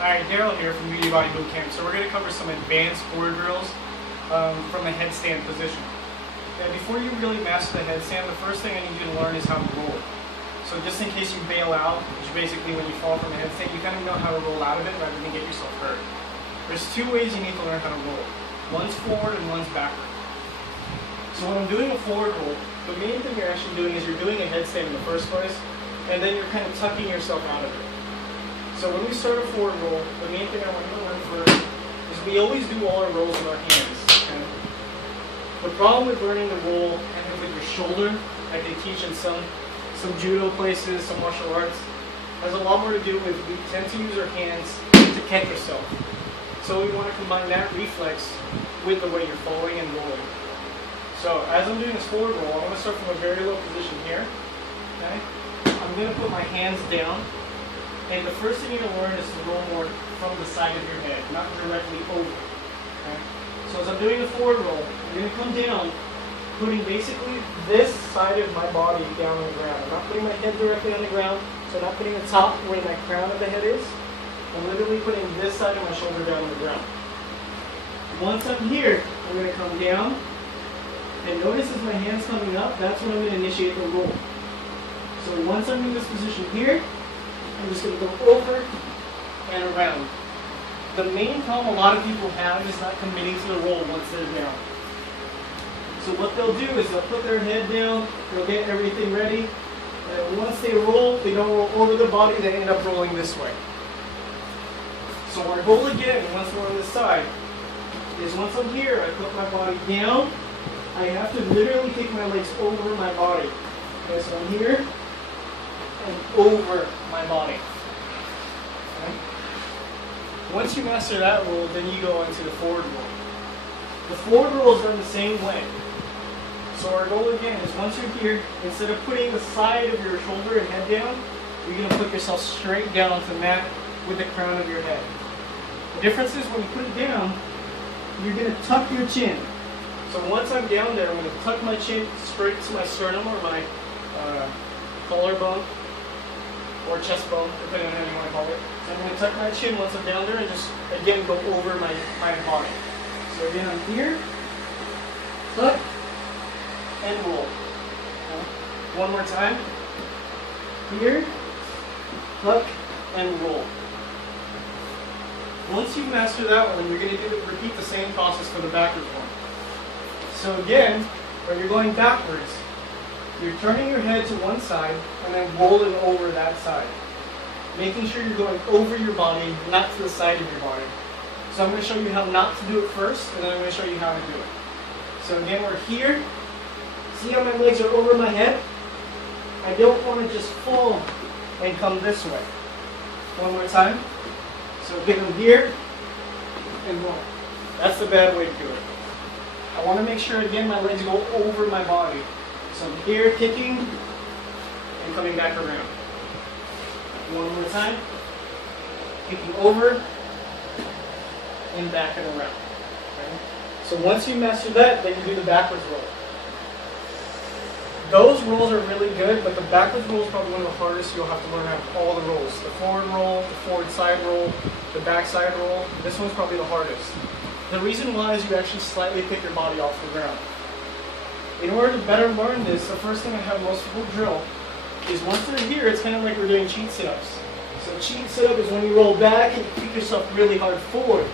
Alright, Daryl here from Beauty Body Bootcamp. So we're going to cover some advanced core drills from a headstand position. And before you really master the headstand, the first thing I need you to learn is how to roll. So just in case you bail out, which basically when you fall from a headstand, you kind of know how to roll out of it rather than get yourself hurt. There's two ways you need to learn how to roll. One's forward and one's backward. So when I'm doing a forward roll, the main thing you're actually doing is you're doing a headstand in the first place, and then you're kind of tucking yourself out of it. So when we start a forward roll, the main thing I want you to learn first is we always do all our rolls with our hands. Okay? The problem with learning to roll and with your shoulder, like they teach in some judo places, some martial arts, has a lot more to do with we tend to use our hands to catch yourself. So we want to combine that reflex with the way you're falling and rolling. So as I'm doing this forward roll, I'm going to start from a very low position here. Okay? I'm going to put my hands down. And the first thing you need to learn is to roll more from the side of your head, not directly over. Okay? So as I'm doing the forward roll, I'm going to come down, putting basically this side of my body down on the ground. I'm not putting my head directly on the ground, so I'm not putting the top where my crown of the head is. I'm literally putting this side of my shoulder down on the ground. Once I'm here, I'm going to come down, and notice as my hand's coming up, that's when I'm going to initiate the roll. So once I'm in this position here, I'm just going to go over and around. The main problem a lot of people have is not committing to the roll once they're down. So what they'll do is they'll put their head down, they'll get everything ready, and once they roll, they don't roll over the body, they end up rolling this way. So our goal again, once we're on this side, is once I'm here, I put my body down, I have to literally take my legs over my body. Okay, so I'm here, and over my body. Okay? Once you master that roll, then you go into the forward roll. The forward roll is done the same way. So our goal again is once you're here, instead of putting the side of your shoulder and head down, you're going to put yourself straight down onto the mat with the crown of your head. The difference is when you put it down, you're going to tuck your chin. So once I'm down there, I'm going to tuck my chin straight to my sternum or my collarbone, or chest bone, depending on how you want to call it. So I'm going to tuck my chin once I'm down there and just, again, go over my body. So again, I'm here, tuck, and roll. One more time. Here, tuck, and roll. Once you master that one, you're going to repeat the same process for the backwards one. So again, when you're going backwards, you're turning your head to one side and then rolling over that side. Making sure you're going over your body, not to the side of your body. So I'm going to show you how not to do it first, and then I'm going to show you how to do it. So again, we're here. See how my legs are over my head? I don't want to just fall and come this way. One more time. So again, I'm here and roll. That's the bad way to do it. I want to make sure, again, my legs go over my body. So I'm here, kicking, and coming back around. One more time. Kicking over, and back and around. Okay? So once you master that, then you do the backwards roll. Those rolls are really good, but the backwards roll is probably one of the hardest. You'll have to learn how to all the rolls. The forward roll, the forward side roll, the back side roll. This one's probably the hardest. The reason why is you actually slightly pick your body off the ground. In order to better learn this, the first thing I have most people drill is once they're here, it's kind of like we're doing cheat sit-ups. So cheat sit-up is when you roll back and you kick yourself really hard forward.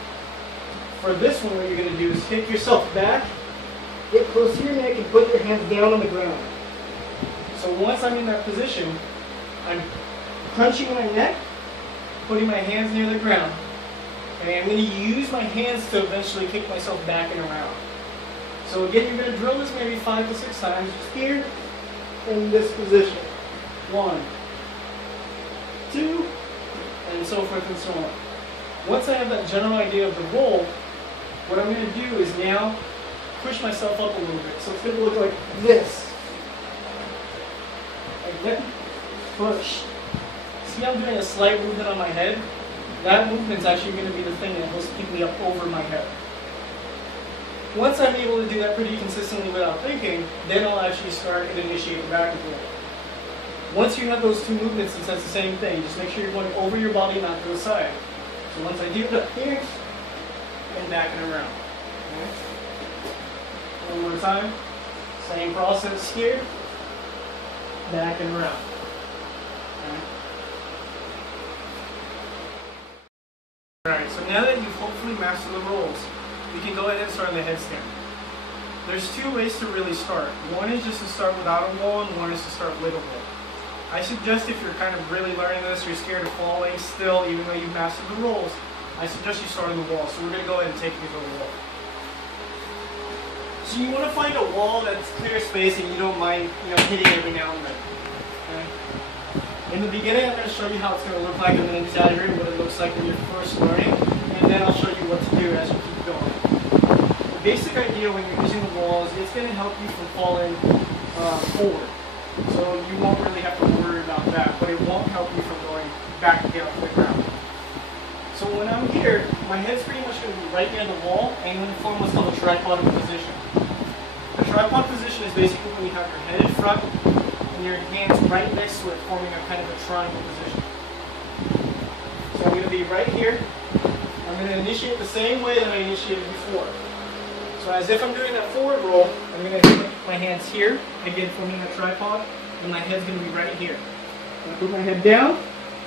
For this one, what you're going to do is kick yourself back, get close to your neck, and put your hands down on the ground. So once I'm in that position, I'm crunching my neck, putting my hands near the ground, and I'm going to use my hands to eventually kick myself back and around. So again, you're going to drill this maybe 5 to 6 times, just here, in this position. 1, 2, and so forth and so on. Once I have that general idea of the roll, what I'm going to do is now push myself up a little bit. So it's going to look like this. Like that. Push. See how I'm doing a slight movement on my head? That movement's actually going to be the thing that helps keep me up over my head. Once I'm able to do that pretty consistently without thinking, then I'll actually start and initiate the backwards roll. Once you have those two movements, it's the same thing. Just make sure you're going over your body, not to the side. So once I do that here, and back and around. Okay. One more time. Same process here, back and around. Okay. Alright, so now that you've hopefully mastered the rolls, we can go ahead and start on the headstand. There's two ways to really start. One is just to start without a wall, and one is to start with a wall. I suggest if you're kind of really learning this, you're scared of falling still, even though you've mastered the rolls, I suggest you start on the wall. So we're going to go ahead and take you to the wall. So you want to find a wall that's clear space and you don't mind, hitting every now and then. Okay? In the beginning, I'm going to show you how it's going to look like. I'm going to exaggerate what it looks like when you're first learning, and then I'll show you what to do as you keep going. The basic idea when you're using the wall is it's going to help you from falling forward. So you won't really have to worry about that, but it won't help you from going back down to the ground. So when I'm here, my head's pretty much going to be right near the wall, and I'm going to form what's called a tripod position. A tripod position is basically when you have your head in front and your hands right next to it, forming a kind of a triangle position. So I'm going to be right here. I'm going to initiate the same way that I initiated before. So as if I'm doing that forward roll, I'm going to put my hands here, again forming a tripod, and my head's going to be right here. I'm going to put my head down,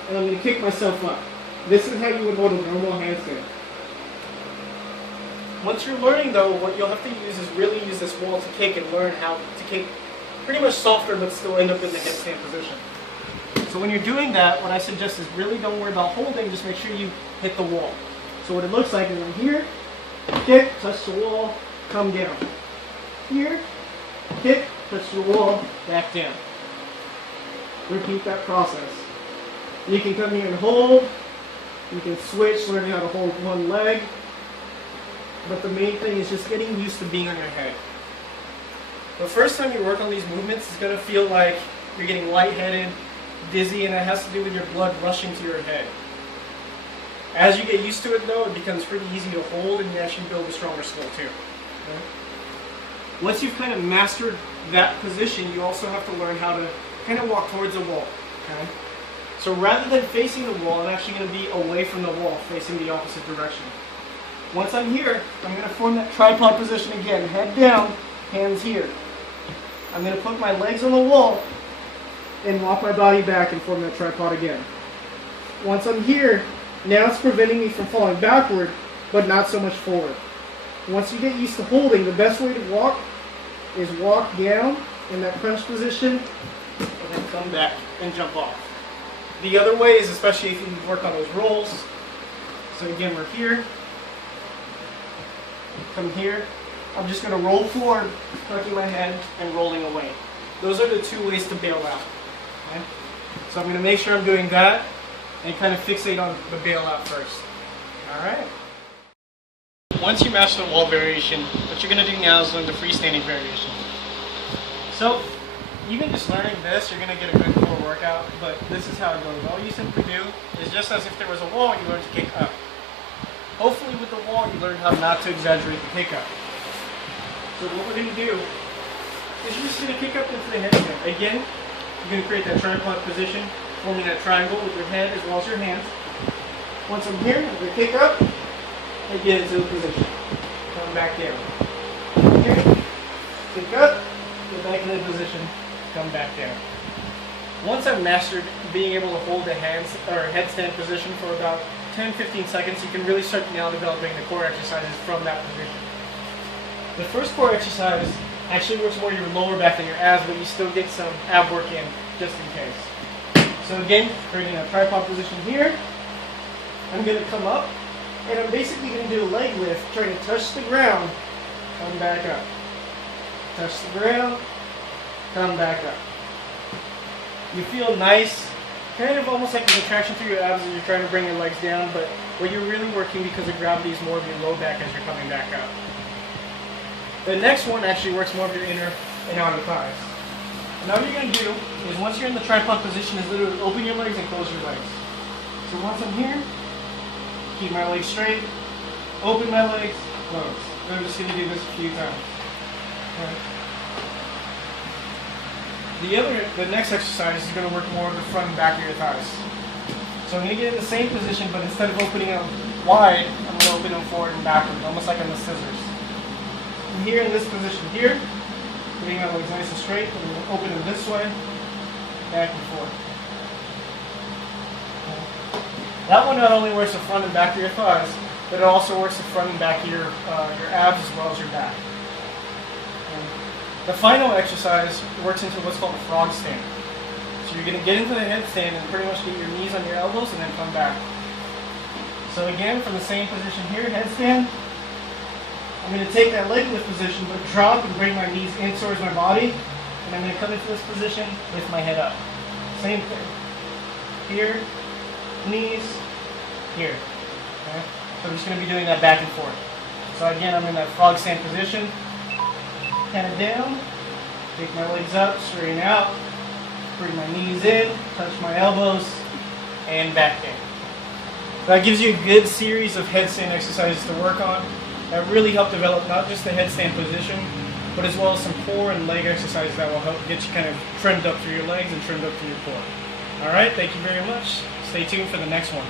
and I'm going to kick myself up. This is how you would hold a normal handstand. Once you're learning though, what you'll have to use is really use this wall to kick and learn how to kick pretty much softer but still end up in the headstand position. So when you're doing that, what I suggest is really don't worry about holding, just make sure you hit the wall. So what it looks like is I'm here, kick, touch the wall, come down. Here, kick, touch the wall, back down. Repeat that process. You can come here and hold. You can switch, learning how to hold one leg. But the main thing is just getting used to being on your head. The first time you work on these movements, it's going to feel like you're getting lightheaded, dizzy, and it has to do with your blood rushing to your head. As you get used to it though, it becomes pretty easy to hold, and you actually build a stronger skull too. Okay? Once you've kind of mastered that position, you also have to learn how to kind of walk towards the wall. Okay? So rather than facing the wall, I'm actually going to be away from the wall, facing the opposite direction. Once I'm here, I'm going to form that tripod position again. Head down, hands here. I'm going to put my legs on the wall and walk my body back and form that tripod again. Once I'm here, now it's preventing me from falling backward, but not so much forward. Once you get used to holding, the best way to walk is walk down in that crunch position and then come back and jump off. The other way is, especially if you work on those rolls, so again we're here, come here, I'm just going to roll forward, tucking my head and rolling away. Those are the two ways to bail out. Okay? So I'm going to make sure I'm doing that and kind of fixate on the bailout first. Alright? Once you master the wall variation, what you're going to do now is learn the freestanding variation. So, even just learning this, you're going to get a good core workout, but this is how it goes. All you simply do is just as if there was a wall, you learn to kick up. Hopefully with the wall, you learn how not to exaggerate the kick up. So what we're going to do is you're just going to kick up into the headstand. Again, you're going to create that tripod position, forming that triangle with your head as well as your hands. Once I'm here, I'm going to kick up and get into the position. Come back down. Here, kick up, get back into the position, come back down. Once I've mastered being able to hold the headstand position for about 10-15 seconds, you can really start now developing the core exercises from that position. The first core exercise actually works more your lower back than your abs, but you still get some ab work in just in case. So again, creating a tripod position here, I'm going to come up, and I'm basically going to do a leg lift, trying to touch the ground, come back up. Touch the ground, come back up. You feel nice, kind of almost like a contraction through your abs as you're trying to bring your legs down, but where you're really working because of gravity is more of your low back as you're coming back up. The next one actually works more of your inner and outer thighs. Now what you're going to do is once you're in the tripod position is literally open your legs and close your legs. So once I'm here, keep my legs straight, open my legs, close. And I'm just going to do this a few times. Right. The next exercise is going to work more of the front and back of your thighs. So I'm going to get in the same position, but instead of opening them wide, I'm going to open them forward and backward, almost like on the scissors. And here in this position here, getting my legs nice and straight, I'm going to open them this way, back and forth. That one not only works the front and back of your thighs, but it also works the front and back of your abs as well as your back. The final exercise works into what's called a frog stand. So you're going to get into the headstand and pretty much get your knees on your elbows and then come back. So again, from the same position here, headstand, I'm going to take that leg lift position but drop and bring my knees in towards my body, and I'm going to come into this position, lift my head up. Same thing. Here, knees, here. Okay? So I'm just going to be doing that back and forth. So again, I'm in that frog stand position. Head down, take my legs up, straighten out, bring my knees in, touch my elbows, and back in. That gives you a good series of headstand exercises to work on that really help develop not just the headstand position, but as well as some core and leg exercises that will help get you kind of trimmed up through your legs and trimmed up through your core. Alright, thank you very much. Stay tuned for the next one.